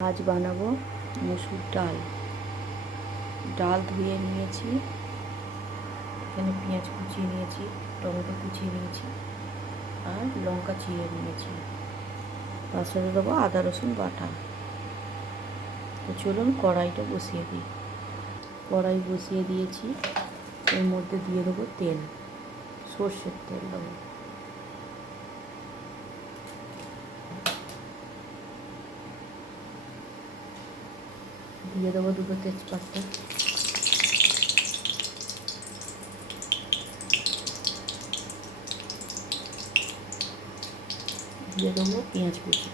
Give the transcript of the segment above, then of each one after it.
আজ বানাবো মসুর ডাল। ডাল ধুয়ে নিয়েছি। এখানে পেঁয়াজ কুচিয়ে নিয়েছি, টমেটো কুচিয়ে নিয়েছি আর লঙ্কা চিড়ে নিয়েছি। তার সাথে দেবো আদা, রসুন বাটা। তো চলুন কড়াইটা বসিয়ে দিই। কড়াই বসিয়ে দিয়েছি। এর মধ্যে দিয়ে দেবো তেল, সর্ষের তেল দেবো। দিয়ে দেবো দুটো তেজপাতা। দিয়ে দেবো পেঁয়াজ কুচি।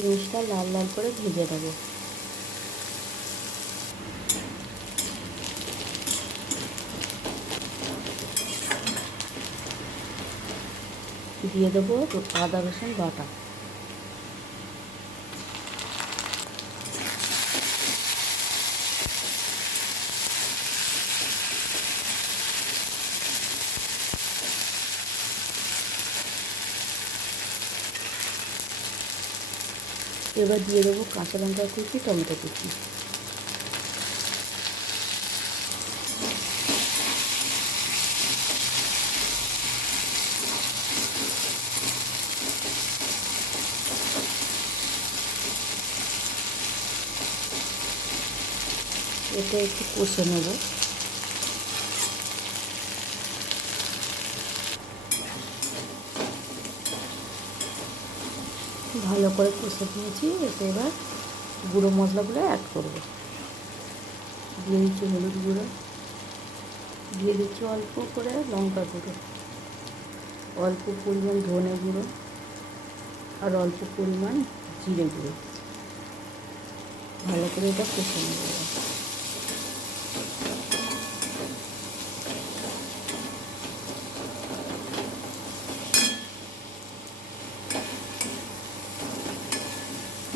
পেঁয়াজটা লাল লাল করে ভেজে দেবো দিয়ে দেবো আদা রসুন বাটা। এবার দিয়ে দেবো কাঁচা লঙ্কা কুচি টমেটো কুচি। এটা একটু কষে নেব। ভালো করে কষে নিয়েছি, এতে এবার গুঁড়ো মশলাগুলো অ্যাড করব। দিয়ে দিচ্ছি হলুদ গুঁড়ো। দিয়ে দিচ্ছি অল্প করে লঙ্কা গুঁড়ো। অল্প পরিমাণ ধনে গুঁড়ো আর অল্প পরিমাণ জিরে গুঁড়ো। ভালো করে এটা কষে নেব।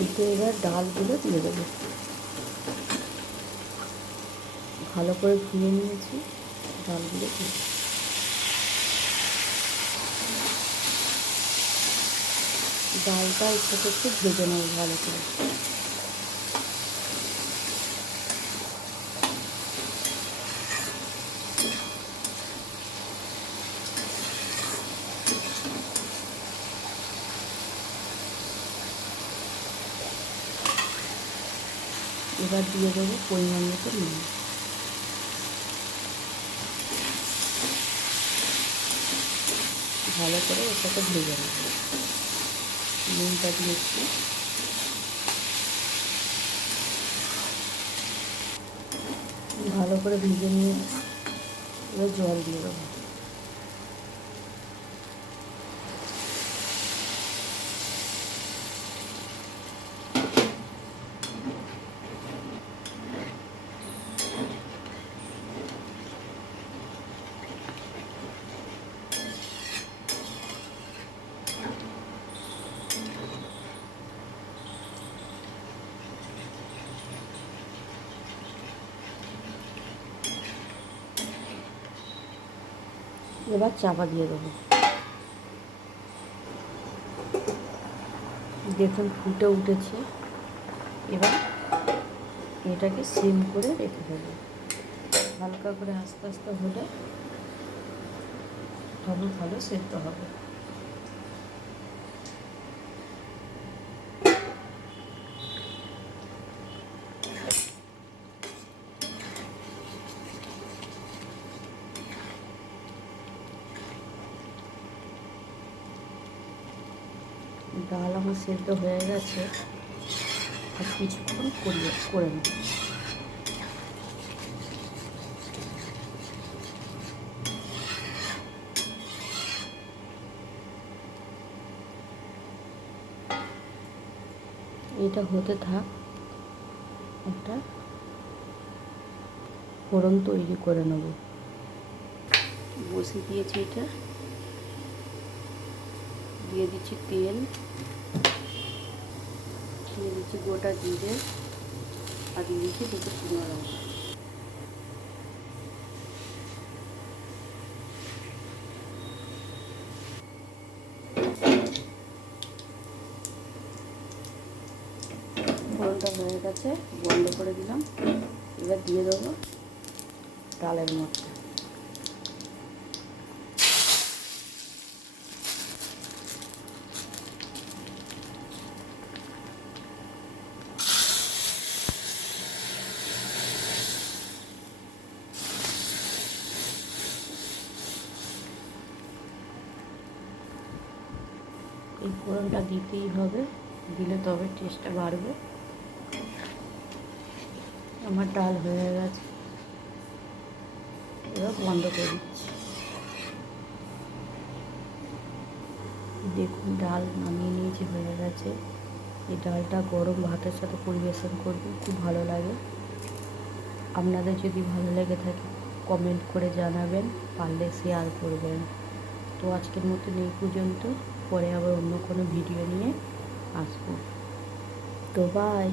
এতে এবার ডালগুলো দিয়ে দেবো। ভালো করে ধুয়ে নিয়েছি ডালগুলো। দিয়ে ডালটা একটু একটু ভেজে নেব ভালো করে। এবার দিয়ে দেবো পরিমাণ মতো নুন। ভালো করে এটাকে ভেজে নেব। নুনটা দিয়েছি ভালো করে ভেজে নিয়ে এবার জল দিয়ে দেবো। এবার চাপা দিয়ে দেবো। দেখুন ফুটে উঠেছে। এবার এটাকে সিম করে রেখে দেবো। হালকা করে আস্তে আস্তে হলে ভালো ভালো সেদ্ধ হবে। ডাল আমার সেদ্ধ হয়ে গেছে। আর কিছুক্ষণ করিয়ে, করে নেব। এটা হতে থাক, একটা ফোড়ন তৈরি করে নেব। বসে দিয়েছি এটা। দিয়ে দিচ্ছি তেল। দিয়ে দিচ্ছি গোটা জিরে। আর দিয়ে দিচ্ছি দুটো শুকনো লঙ্কা। হয়ে গেছে, বন্ধ করে দিলাম। এবার দিয়ে দেবো ডালের মধ্যে। এই ফোড়নটা দিতেই হবে, দিলে তবে টেস্টটা বাড়বে। আমার ডাল হয়ে গেছে। এবার বন্ধ করে দিচ্ছি। দেখুন, ডাল নামিয়ে নিয়েছি, হয়ে গেছে। এই ডালটা গরম ভাতের সাথে পরিবেশন করবে খুব ভালো লাগে। আপনাদের যদি ভালো লেগে থাকে কমেন্ট করে জানাবেন, পারলে শেয়ার করবেন। তো আজকের মতন এই পর্যন্ত। পরে আবার অন্য কোনো ভিডিও নিয়ে আসব। তো বাই